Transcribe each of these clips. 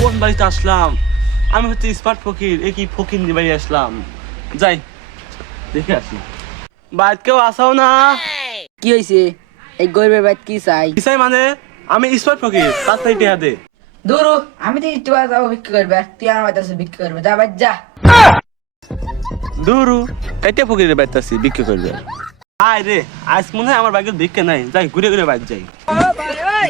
কোন বাড়িতে আসলাম? আমি হচ্ছে স্মার্ট ফকির, কি ফকির বাড়ি আসলাম। যাই দেখে আসি। বাড়িতে কেউ আসাও না? কি হয়েছে? এই গরিবের বাড়ি কি চাই? কি চাই মানে? আমি স্মার্ট ফকির, তাড়াতাড়ি টেহা দে। দূরু, আমি তো একটু যাবো বিক্রি করবে, তুই আমার বাড়িতে বিক্রি করবে, যা বাড়ি যা। দূরু, এটা ফকিরের বাড়িতে আছি, বিক্রি করবে। আয় রে, আজ মনে হয় আমার বাইকে ভিক্ষা নাই। যাই ঘুরে ঘুরে বাড়ি যাই।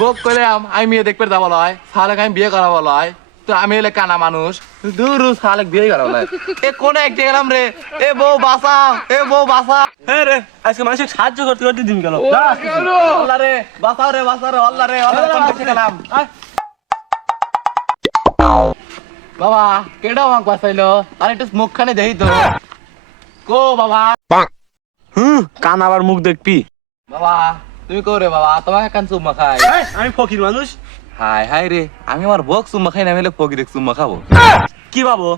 বক করে আমি মেয়ে দেখতে যাবো লয়, সালেক আমি বিয়ে করাবো লয়, তো আমি এলে কানা মানুষ দূর সালেক বিয়ে করাবো লয়। এ কোন এক গেলাম রে, এ বউ বাসা, এ বউ বাসা। হ্যাঁ রে, আজকে মানুষকে সাহায্য করতে করতে দিন গেল। আল্লাহ রে বাসাও রে, বাসা রে, আল্লাহ রে, আল্লাহ রে, কোন দেশে গেলাম। বাবা কেডা আমাকে বাঁচাইলো? আর একটু মুখখানে দেই তো। কো বাবা? কান আবার মুখ দেখবি। বাবা তুমি কো রে বাবা? তোমাকে কান চুম্মা খাই। আমি ফকির মানুষ। হাই হাই রে, আমি আমার বক চুম্মা খাই না, আমি ফকির চুম্মা খাবো। কি ভাবো?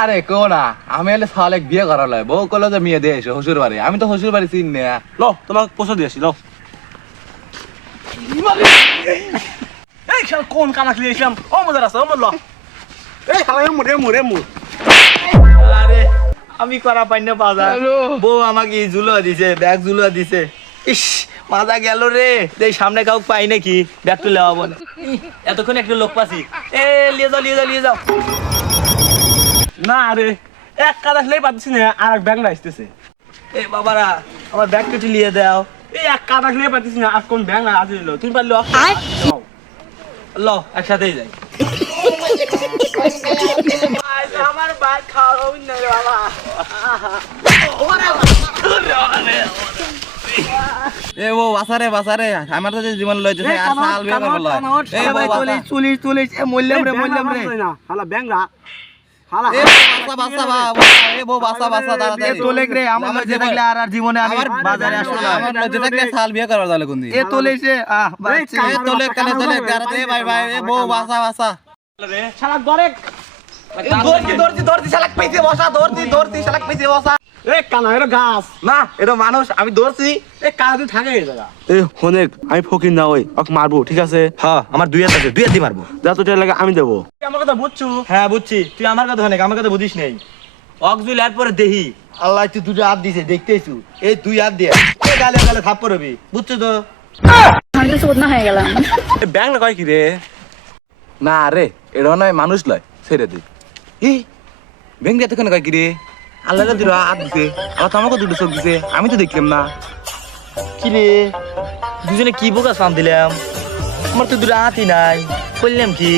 আরে কো না, আমি এলে সালেক বিয়ে করালে, বউ কলো যে মেয়ে দিয়ে এসো শ্বশুর বাড়ি। আমি তো শ্বশুর বাড়ি চিনি না। লো, তোমাকে পয়সা দিয়ে আসি, লো। এই শালা কোন কানা খেলে এসলাম? ও মজার আছে, ও মজা লো। এই শালা মুরে মুরে মুর। আরে আমি করা পাই না বাজার, বউ আমাকে জুলো দিছে, ব্যাগ জুলো দিছে। ইস মাজা গেল রে, এই সামনে কাউকে পাই নাকি ব্যাগ তুলে যাবো না। এতক্ষণ একটু লোক পাচ্ছি, এ লিয়ে যাও লিয়ে যাও লিয়ে যাও। না রে, এক কাদা খেলেই পাচ্ছি না, আর এক ব্যাগ আসতেছে। এ বাবারা আমার ব্যাগ কেটে লিয়ে দাও। এই এক কাদা খেলেই পাচ্ছি না, আর কোন ব্যাগ না আজ এলো। তুমি পারলে ল একসাথেই যাই। আমার ব্যাগ খাওয়া না রে বাবা। এ বউ বাসা রে, বাসা রে, আমার তো জীবন লইছে আর সাল বিয়ে করব লয়। এ বউ বাসা, চুলিস চুলিস, এ মরলাম রে মরলাম রে। হালা ব্যাগ না, হালা এ বউ বাসা বাসা, এ বউ বাসা বাসা তাড়াতাড়ি। তোলেক রে, আমার লজ্জা থাকলে আর জীবনে আমি বাজারে আসলে আমার লজ্জা থাকলে সাল বিয়ে করব তাহলে কোন দিন? এ তোলেছে বাচ্চা। এ তোলে কানে তোলে গারাতে ভাই ভাই, এ বউ বাসা বাসা। রে শালা গরেক। দৌড়তি দৌড়তি দৌড়তি শালাক পেছে বসা, দৌড়তি দৌড়তি শালাক পেছে বসা। এই কানা এর গাছ না এটা মানুষ, আমি দৌড়ছি। এই কানা তুই থাকে এই জায়গা। এই হনেক, আমি ফকির না ওই, ওকে মারবো, ঠিক আছে? হ্যাঁ আমার দুই হাত আছে, দুই হাত দিয়ে মারবো। যা তো লাগে আমি দেবো। আমার কথা বুঝছো? হ্যাঁ বুঝছি, তুই আমার কথা অনেক, আমার কথা বুঝিস নেই। অকজুল এর পরে দেহি আল্লাহ তুই দুটো হাত দিছে দেখতেইছু, এই দুই হাত দিয়ে এই গালে গালে থাপ্পড় হবি, বুঝছো তো? আমি তো চোদনা হয়ে গেলাম। এই ব্যাগ না কয় কি রে? না রে, এটা নয় মানুষ লয়, ছেড়ে দে। এই ভেঙ্গে এতক্ষণ কয় কি রে? আল্লাহ দুটো হাত দিছে, আল্লাহ তো আমাকে দুটো চোখ দিছে, আমি তো দেখলাম না। কি রে দুজনে কি বোকা সাম দিলাম, আমার তো দুটো হাতই নাই, বললাম কি